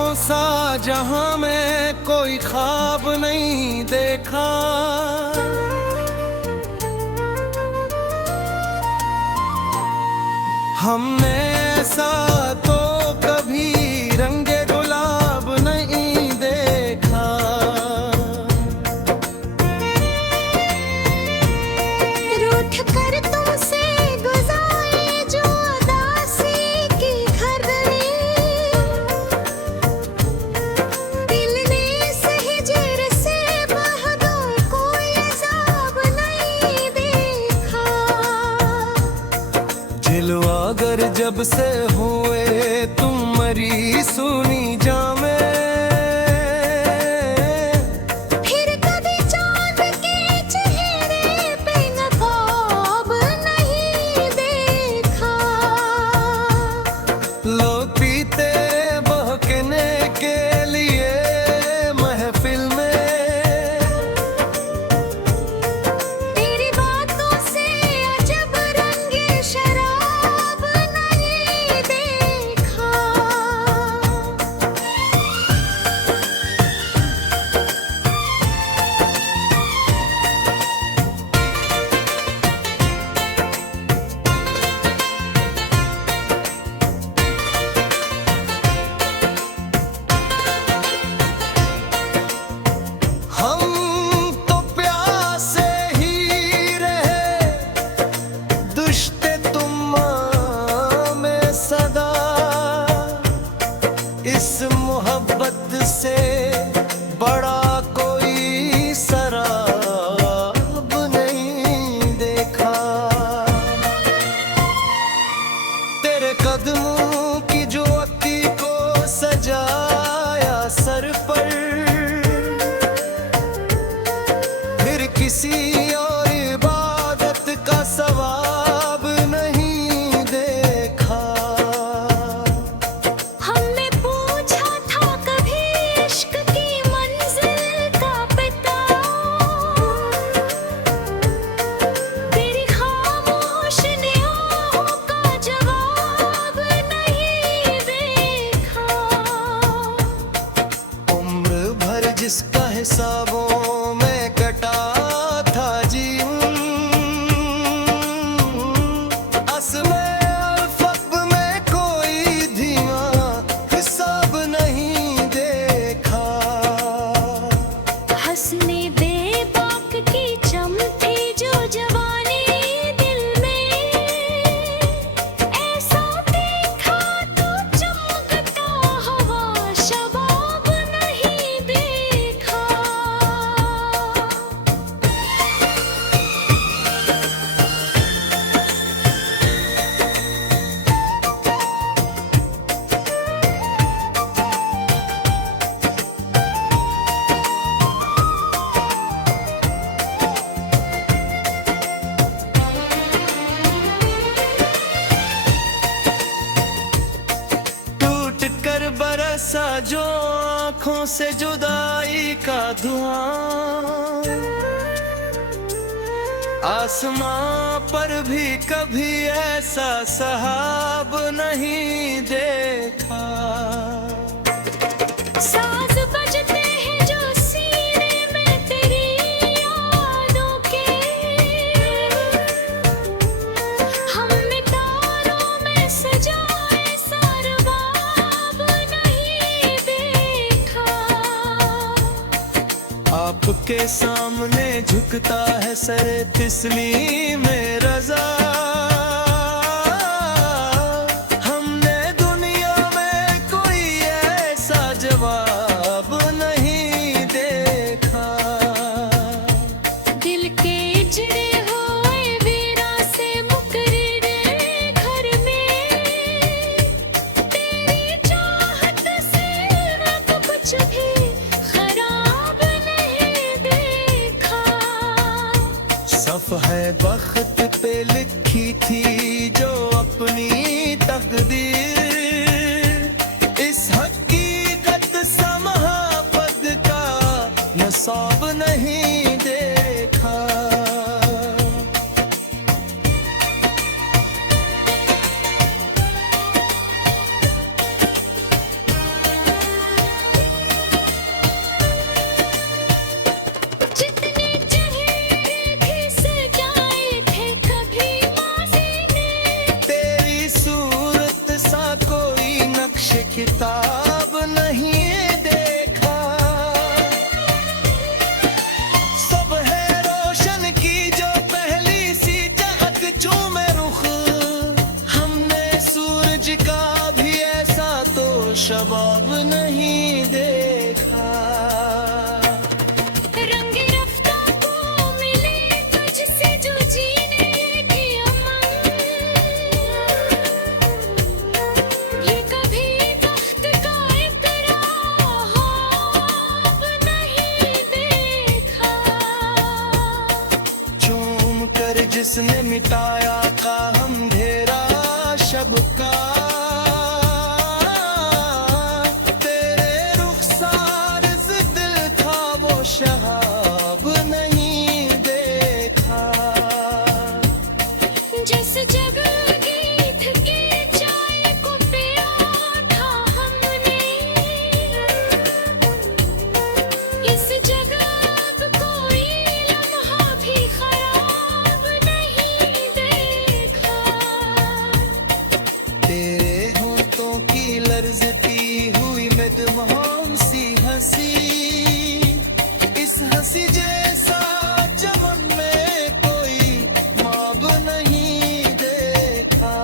आँखों सा जहां में कोई ख्वाब नहीं देखा। हमने ऐसा तो कभी रंगे गुलाब नहीं देखा। रूठ कर तुमसे गुजारे जो उदासी की घरनी, दिल ने सहजर से बहादुर कोई अज़ाब नहीं देखा। जिलवा अगर जब से हुए तुम मरी सुनी जामे, फिर कभी चांद के चेहरे पे नकाब नहीं देखा। लोग पीते बहकने के लिए महफिल में, तेरी बातों से अजब रंगे शराब नहीं देखा। हम तो प्यासे ही रहे, दुश्ते तुम में सदा। इस मोहब्बत से बड़ा कोई सराब नहीं देखा। तेरे कदमों की ज्योति को सजाया सर पर, फिर किसी और इबादत का सवाब नहीं देखा। हमने पूछा था कभी इश्क की मंजिल का पता, तेरी खामोश निगाहों का जवाब नहीं देखा। उम्र भर जिसका हिसाबों में कटा था जीवन, असमे अल्फब में कोई धीमा हिसाब नहीं देखा। हंसने बेबाक की चमकी जो जवानी दिल में, ऐसा देखा तो चमकता हवा शबाब नहीं देखा। टूट कर बरसा जो आँखों से जुदाई का धुआं, आसमां पर भी कभी ऐसा सहाब नहीं देखा। साज बजते हैं जो सीने में तेरी यादों के, हमने तारों में सजाए सरबाब नहीं देखा। आपके सामने झुकता है सर तिस्ली में रजा। हमने दुनिया में कोई ऐसा जवाब नहीं देखा। दिल के इजड़े हुए वीरा से मुकर्रे घर में, तेरी चाहत से अब कुछ भी खराब नहीं देखा। सफ़हे बख्त पे लिखी थी जो अपनी तकदीर, इस हकीकत सा महापद का नसाब नहीं देखा। जिसने मिटाया का अंधेरा शब का, तेरे रुखसार से दिल था वो शहाब नहीं देखा। जिस जगह गीत की चाय को पिया था हमने, इस जगह अब कोई लम्हा भी खराब नहीं देखा। तेरे होठों की लर्जती हुई मदमहों सी हंसी, इस हंसी जैसा चमन में कोई ख्वाब नहीं देखा।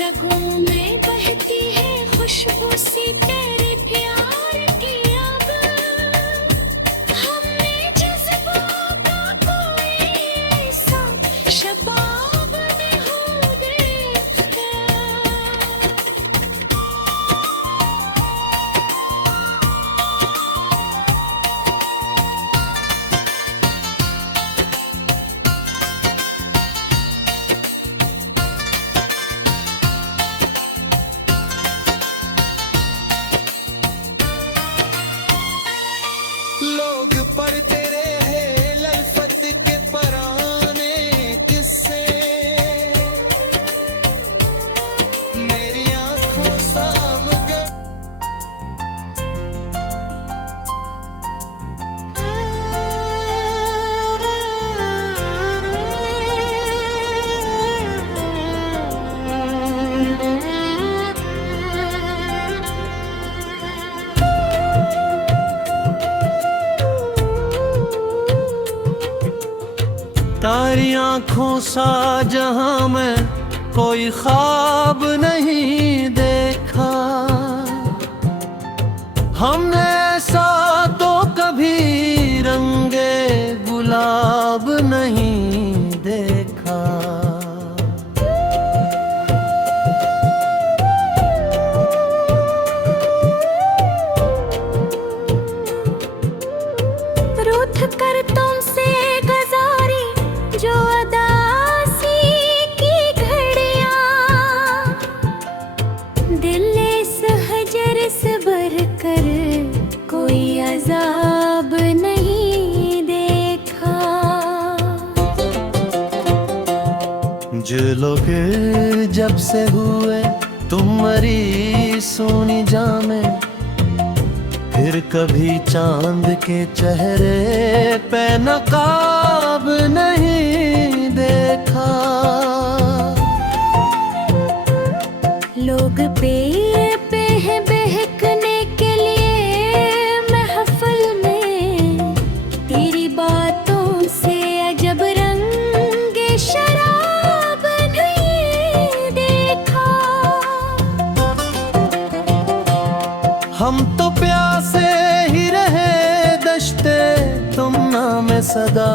रगों में बहती है खुशबू सी तेरे प्यार की अब, हमने जज्बों का कोई ऐसा शबाब नहीं देखा। लोग पढ़ते रहे ललफत के पराने किस्से, मेरी आंखों सामने तारी आंखों सा जहां मैं कोई ख्वाब नहीं देखा। हमने ऐसा तो कभी रंगे गुलाब नहीं देखा। रूठ कर तुमसे गुजारी जो अदासी की घड़ियां, दिल इस हजर से भर कर कोई अजाब नहीं देखा। जो लोग जब से हुए तुम मरी सोनी जामे, फिर कभी चांद के चेहरे पे नकाब नहीं देखा। लोग पेड़ पे हैं बहकने के लिए महफिल में, तेरी बातों से अजब रंगे शराब नहीं देखा। हम तो प्यासे ही रहे दश्ते तुम नाम सदा,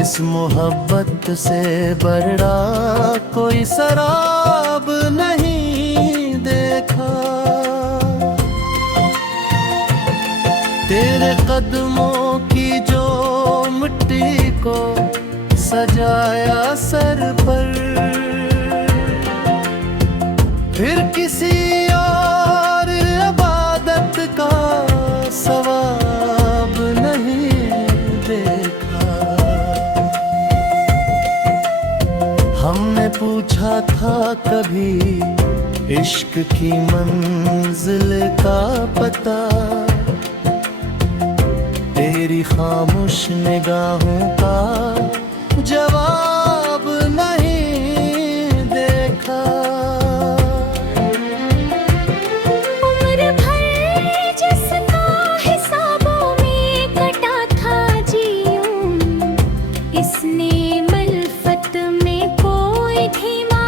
इस मोहब्बत से बड़ा कोई शराब नहीं देखा। तेरे कदमों की जो मिट्टी को सजाया सर पर, फिर किसी और इबादत का सवाब नहीं देखा। हमने पूछा था कभी इश्क की मंजिल का पता, तेरी खामोश निगाहों का जवाब नहीं देखा। उम्र भर जिसका हिसाबों में कटा था जीऊं, इसने मलफत में कोई धीमा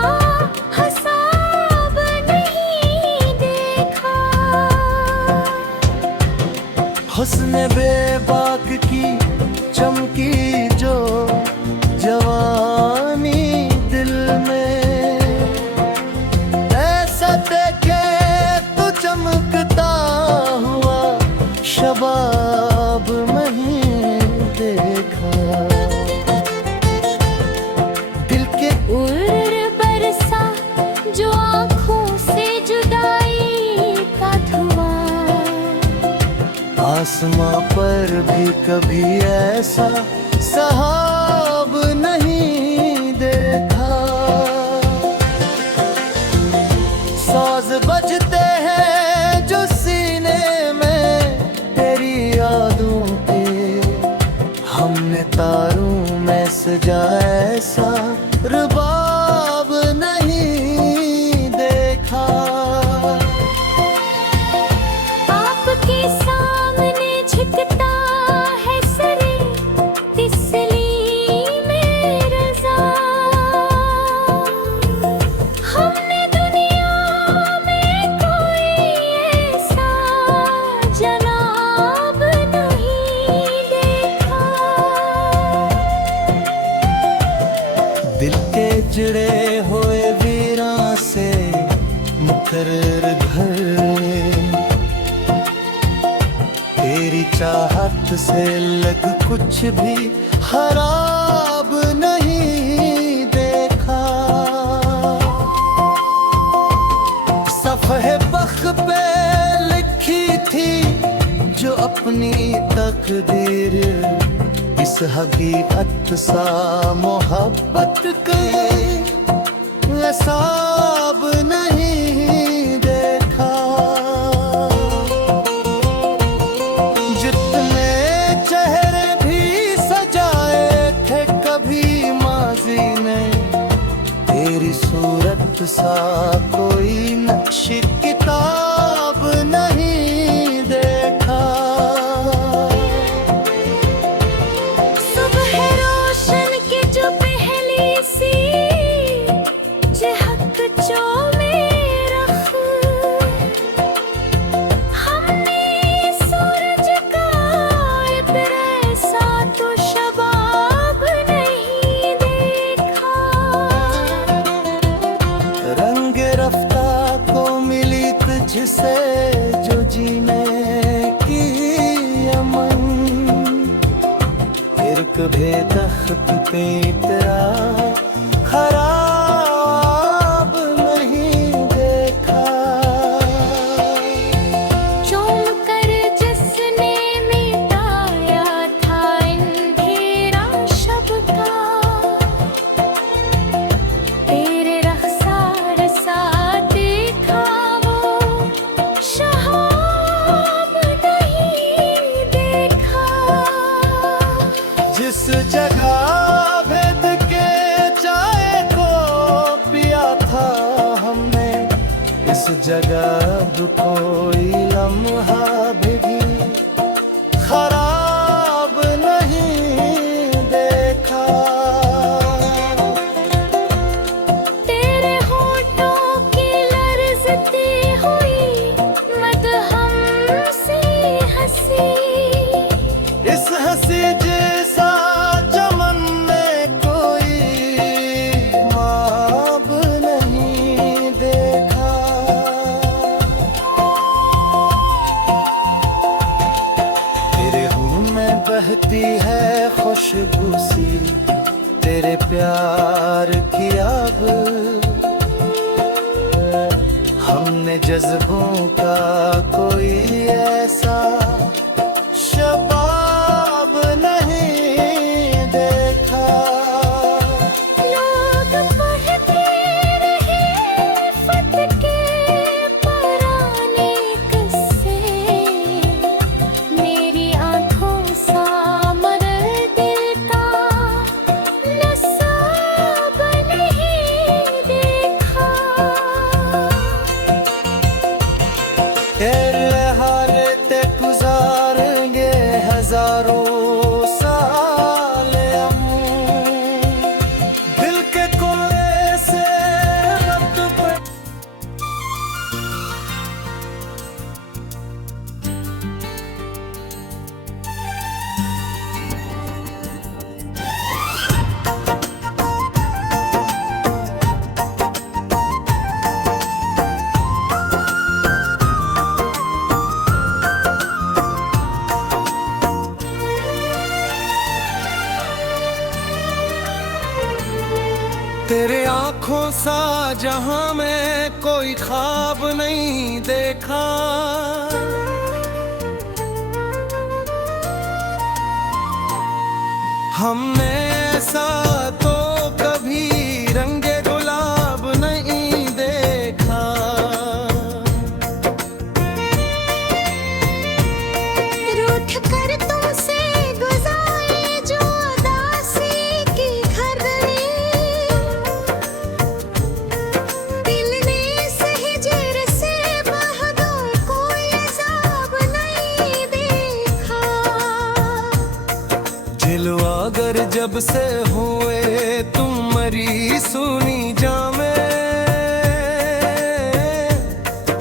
हिसाब नहीं देखा। हुस्न बेबाक की चमकी जो जवानी दिल में, ऐसा देखे तो चमकता हुआ शबाब नहीं देखा। आसमां पर भी कभी ऐसा सहाब नहीं देखा। साज बजते हैं जो सीने में तेरी यादों के, हमने तारों में सजा ऐसा रुबाब नहीं देखा। आपके सामने झुकता है सरे तस्लीम रज़ा। हमने दुनिया में कोई ऐसा जनाब नहीं देखा। दिल के जड़े हुए वीरां से मुकर्रर घर, तेरी चाहत से लग कुछ भी खराब नहीं देखा। सफ़े बख पे लिखी थी जो अपनी तकदीर, इस हकीकत सा मोहब्बत के हिसाब नहीं देखा। जितने चेहरे भी सजाए थे कभी माजी ने, तेरी सूरत सा कोई नक्श किताब नहीं देखा। सुबह रोशन के जो पहली सी चहक जो में रख, हमने सूरज का इब्र ऐसा तो शबाब नहीं देखा। रंग रफ्ता को मिली तुझसे जो जीने की अमन, इर्क बेदख्त पे तेरा खराब नहीं देखा। चूम कर जिसने मिटाया था अंधेरा शब का, तेरे रख़्सार सा देखा वो शहाब नहीं देखा। जिस जगह भेद के चाय को पिया था हमने, इस जगह अब कोई लम्हा भी खराब नहीं देखा। तेरे होठों की लर्ज़ती हुई मदहम से हंसी, इस हंसी जैसा चमन में कोई माब नहीं देखा। तेरे रूह में बहती है खुशबू सी तेरे प्यार की आग, हमने जज्बों का कोई ऐसा शबाब नहीं देखा। लोग पढ़ते रहे फत के पुराने किस्से, मेरी आँखों सा मगर दिल का नसाब नहीं देखा। तेरे हालते गुजारेंगे हजारों साल हम, दिल के कोने से रब्त पर तेरे आँखों सा जहां में कोई ख्वाब नहीं देखा। हमने ऐसा तो कभी रंगे गुलाब नहीं देखा। रूठ कर तुमसे गुजारे जो उदासी की घर दिल ने सहजर से बहादुर कोई अजाब नहीं देखा। जिलवा अगर जब से हुए तुम मरी सुनी जामे,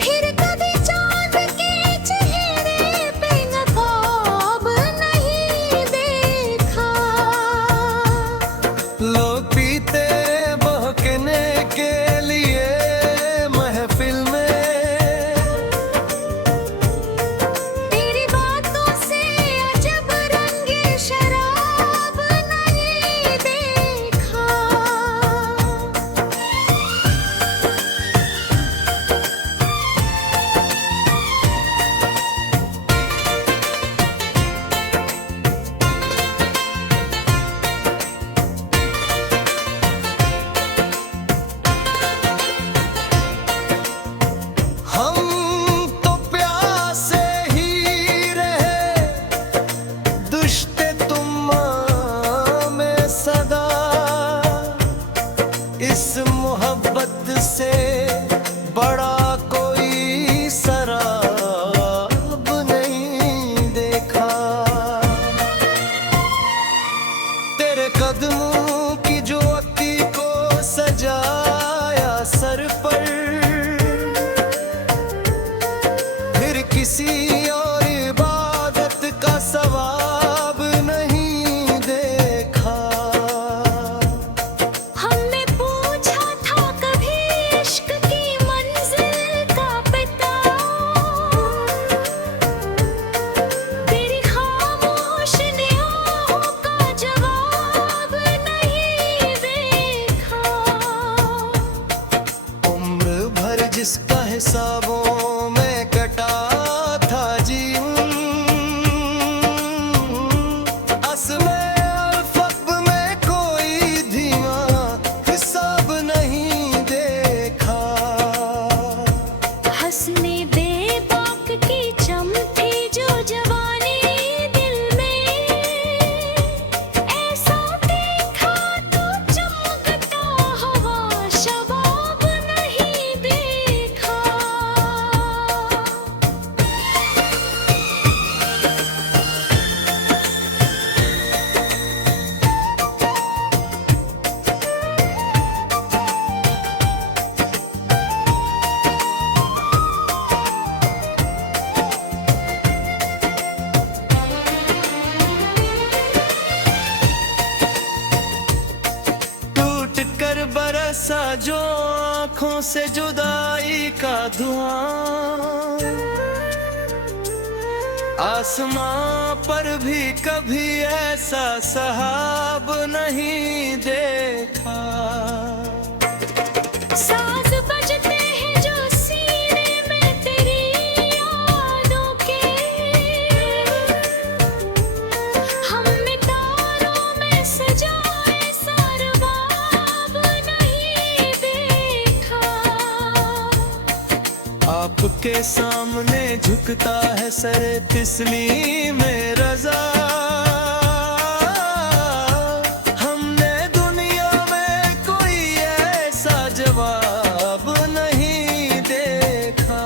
फिर कभी चांद के चेहरे पे नकाब नहीं देखा। लोग पीते बहकने के लिए महफिल में, तेरी बातों से अजब रंगे शराब नहीं देखा। हम तो प्यासे ही रहे, दुश्ते तुम में सदा। इस मोहब्बत से बड़ा कोई सराब नहीं देखा। तेरे कदमों की जो अक्की को सजाया सर पर, फिर किसी और इबादत का सवाब नहीं देखा। हमने पूछा था कभी इश्क की मंजिल का पता, तेरी खामोश निगाहों का जवाब नहीं देखा। उम्र भर जिसका हिसाबों में कटा था जीवन, असमे अल्फब में कोई धीमा हिसाब नहीं देखा। हंसने बेबाक की चमकी जो जवानी दिल में, ऐसा देखा तो चमकता हवा शबाब नहीं देखा। टूट कर बरसा जो आंखों से जुदाई का धुआं, आसमां पर भी कभी ऐसा सहाब नहीं देखा। साज बजते हैं जो सीने में तेरी यादों के, हमने तारों में सजाए सरबाब नहीं देखा। आपके सामने झुकता है सर तिस्ली में रजा। हमने दुनिया में कोई ऐसा जवाब नहीं देखा।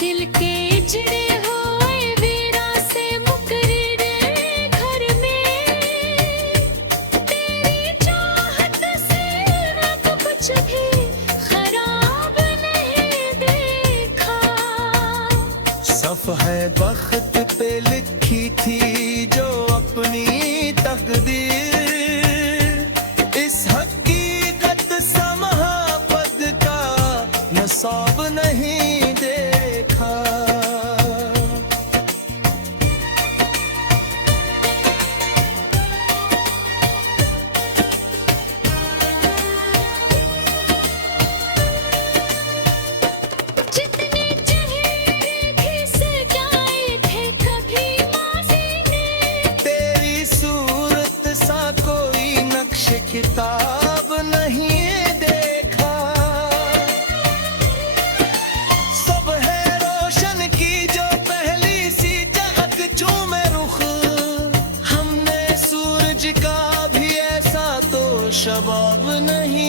दिल के इजड़े हुए वीरा से मुकर्रे घर में, तेरी चाहत से रब कुछ भी खराब नहीं देखा। सफ़हे बख्त पे लिखी थी जो अपनी तकदीर, इस हकीकत सा महापद का नसाब नहीं देखा। जवाब नहीं